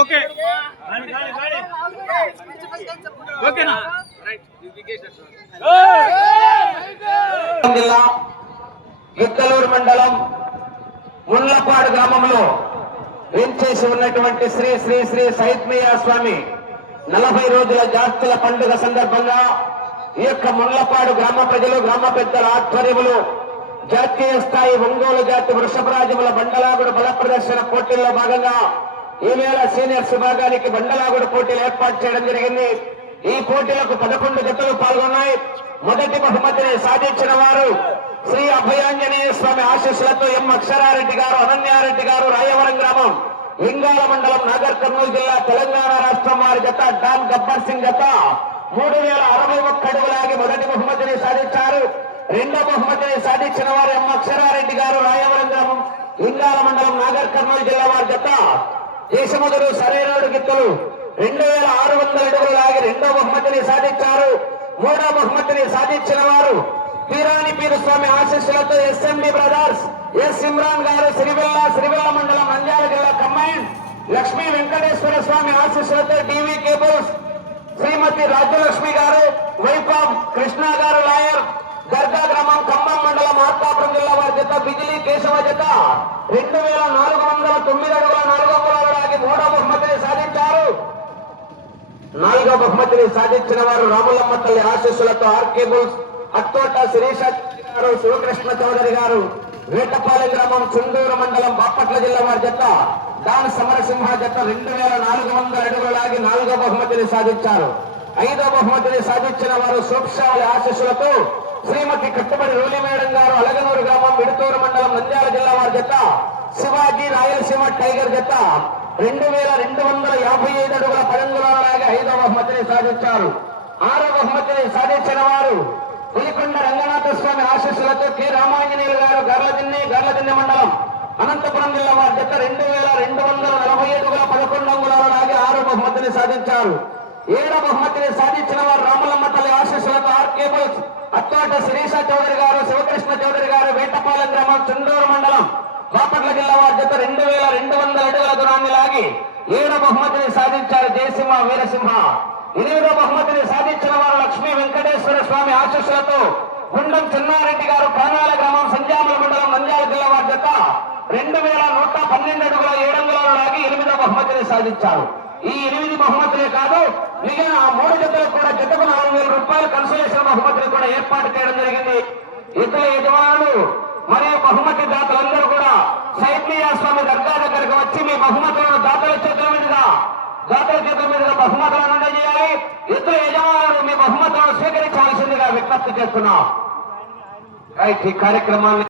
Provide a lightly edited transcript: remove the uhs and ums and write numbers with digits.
Okay ఓకేనా జిల్లా గిద్దలూరు మండలం ముళ్ళపాడు గ్రామంలో వేంచేసి ఉన్నటువంటి శ్రీ శ్రీ శ్రీ సైత్మయ్య స్వామి 40 రోజుల జాతుల పండుగ సందర్భంగా ఈ యొక్క ముళ్ళపాడు గ్రామ ప్రజలు గ్రామ పెద్దల ఆధ్వర్యములు జాతీయ స్థాయి ఒంగోలు జాతి వృషభరాజముల బండలాగుడు బల ప్రదర్శన పోటీల్లో భాగంగా ఈవేళ సీనియర్స్ విభాగానికి బండలాగుడు పోటీలు ఏర్పాటు చేయడం జరిగింది. ఈ పోటీలకు 11 జతలు పాల్గొన్నాయి. మొదటి బహుమతిని సాధించిన వారు శ్రీ అభయాంజనేయ స్వామి ఆశీస్సులతో ఎం అక్షరారెడ్డి గారు, అనన్యారెడ్డి గారు, రాయవరం గ్రామం, లింగాల మండలం, నాగర్ కర్నూలు జిల్లా, తెలంగాణ రాష్ట్రం వారి జత డాన్ గబ్బర్ సింగ్ జత 3061 అడుగులాగి మొదటి బహుమతిని సాధించారు. రెండో బహుమతిని సాధించిన వారు ఎం అక్షరారెడ్డి గారు, రాయవరం గ్రామం, లింగాల మండలం, నాగర్ కర్నూలు జిల్లా వారి జత దేశముదురు సరైనడు గిత్తలు 2600 అడుగులు లాగి రెండో బహుమతిని సాధించారు. మూడో బహుమతిని సాధించిన వారు పీరాని పీరు స్వామి ఆశీస్సులతో ఎస్ఎండి బ్రదర్స్ ఎస్ ఇమ్రాన్ గారు, సిరివెల్ల మండలం, నంద్యాల జిల్లా కంబైన్, లక్ష్మీ వెంకటేశ్వర స్వామి ఆశీస్సులతో టీవీ కేబుల్స్ శ్రీమతి రాజ్యలక్ష్మి గారు, వైపాం కృష్ణ గారు, లాయర్, గర్గా గ్రామం, ఖమ్మం మండలం, మార్కాపురం జిల్లా వారి జత బిజిలీ కేశవ జత 2409 అడుగుల 4 అంగుళాలు లాగి మూడో బహుమతిని సాధించారు. నాలుగో బహుమతిని సాధించిన వారు రాములమ్మ తల్లి ఆశీస్సులతో ఆర్ కేబుల్స్ అత్తోట శిరీష గారు, శివకృష్ణ చౌదరి గారు, వేటపాలెం గ్రామం, చుండూరు మండలం, బాపట్ల జిల్లా వారి జత దాని సమరసింహ జత 2400 అడుగులు లాగి నాలుగో బహుమతిని సాధించారు. ఐదో బహుమతిని సాధించిన వారు సూక్షావళి ఆశీస్సులతో శ్రీమతి కట్టుబడి రూలి మేడం గారు, అలగనూరు గ్రామం, మిడుతూరు మండలం, నంద్యాల జిల్లా వారి జత శివాజీ రాయలసీమ టైగర్ జత 2255 అడుగుల 10 అంగుళాలు లాగి ఐదో బహుమతిని సాధించారు. ఆరో బహుమతిని సాధించిన వారు పులికొండ రంగనాథ స్వామి ఆశీస్సులతో కె రామాంజనేయులు గారు, గర్లదిన్నె మండలం, అనంతపురం జిల్లా వారి జత 2240 అడుగుల 11 అంగుళాలు లాగి ఆరో బహుమతిని సాధించారు. ఏడో బహుమతిని సాధించిన వారు రాములమ్మ తల్లి ఆశీస్సులతో ఆర్ కేబుల్స్ అత్తోట శిరీష చౌదరి గారు, శివకృష్ణ చౌదరి గారు, వేటపాలెం గ్రామం, చుండూరు మండలం, బాపట్ల జిల్లా వారి జత 2200 అడుగుల దూరాన్ని లాగి ఏడో బహుమతిని సాధించారు. జయసింహ వీరసింహ. 8వ బహుమతిని సాధించిన వారు లక్ష్మీ వెంకటేశ్వర స్వామి ఆశీస్సులతో గుండం చిన్నారెడ్డి గారు, ప్రాణాల గ్రామం, సంజాముల మండలం, నంద్యాల జిల్లా వారి జత 2112 అడుగుల 7 అంగుళాలు లాగి 8వ బహుమతిని సాధించారు. ఈ 8 బహుమతులే కాదు, మిగిలిన 3 జతలు కూడా జతకు 4000 రూపాయలు కన్సలేషన్ బహుమతిని కూడా ఏర్పాటు చేయడం జరిగింది. ఇతర యజమానులు మరియు బహుమతి దాతలందరూ కూడా సైత్మయ్య స్వామి దర్గా దగ్గరకు వచ్చి మీ బహుమతులను దాతల చేతుల మీదుగా బహుమతులను అందజేయాలి. ఇతర యజమానులు మీ బహుమతులను స్వీకరించవలసిందిగా విజ్ఞప్తి చేస్తున్నాం. ఈ కార్యక్రమాన్ని